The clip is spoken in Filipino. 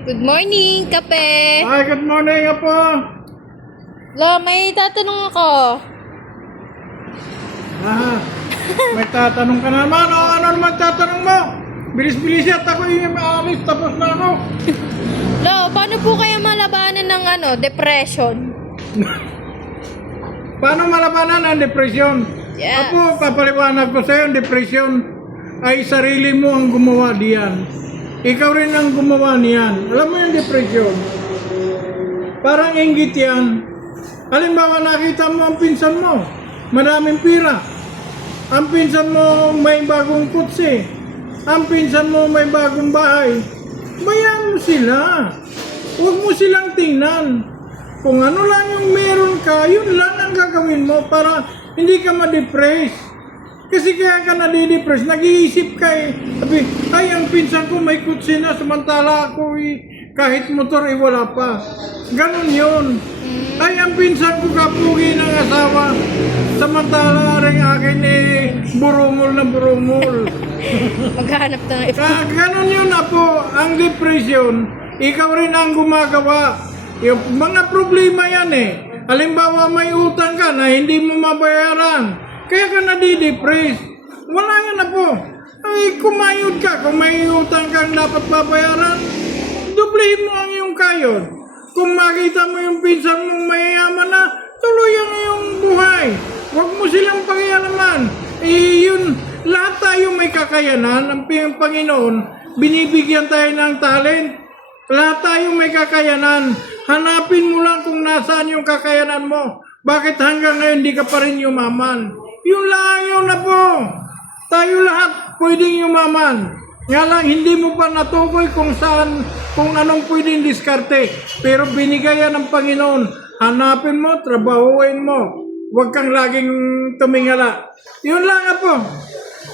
Good morning, kape. Ay, good morning, Apo. Lo, may tatanong ako. May tatanong ka naman. O, ano naman tatanong mo? Bilis-bilis yan. Ako yung maalis. Tapos na ako. Lo, paano po kaya malabanan ng depression? Paano malabanan ang depresyon? Yeah. Apo, papaliwanag ko sa'yo, ang depresyon ay sarili mo ang gumawa diyan. Ikaw rin ang gumawa niyan. Alam mo yung depresyon? Parang inggit yan. Halimbawa, nakita mo ang pinsan mo. Maraming pira. Ang pinsan mo may bagong kutsi. Ang pinsan mo may bagong bahay. Bayan mo sila. Huwag mo silang tingnan. Kung ano lang yung meron ka, yun lang ang gagawin mo para hindi ka ma-depress. Kasi kaya ka nadidepress, nag-iisip ka eh. Sabi, ay, ang pinsan ko may kutsi na, samantala ako kahit motor wala pa. Ganon yun. Ay, ang pinsan ko kapugi ng asawa, samantala rin akin burumol na burumol. Maghanap ng Ganon yun na po, ang depression, ikaw rin ang gumagawa. Yung mga problema yan eh. Halimbawa may utang ka na hindi mo mabayaran. Kaya ka nadidepress. Wala yan na po. Ay, kumayod ka. Kung may utang kang dapat babayaran, dublihin mo ang iyong kayod. Kung makita mo yung pinsan mong mayayaman na, tuloy ang iyong buhay. Huwag mo silang pakialaman. Yun, lahat tayo may kakayanan. Ang Panginoon, binibigyan tayo ng talent. Lahat tayo may kakayanan. Hanapin mo lang kung nasaan yung kakayanan mo. Bakit hanggang ngayon di ka pa rin yumaman? Yun lang yun na po. Tayo lahat pwedeng yumaman. Nga lang, hindi mo pa natukoy kung saan, kung anong pwedeng diskarte. Pero binigay yan ng Panginoon. Hanapin mo, trabahuin mo. Huwag kang laging tumingala. Yun lang po.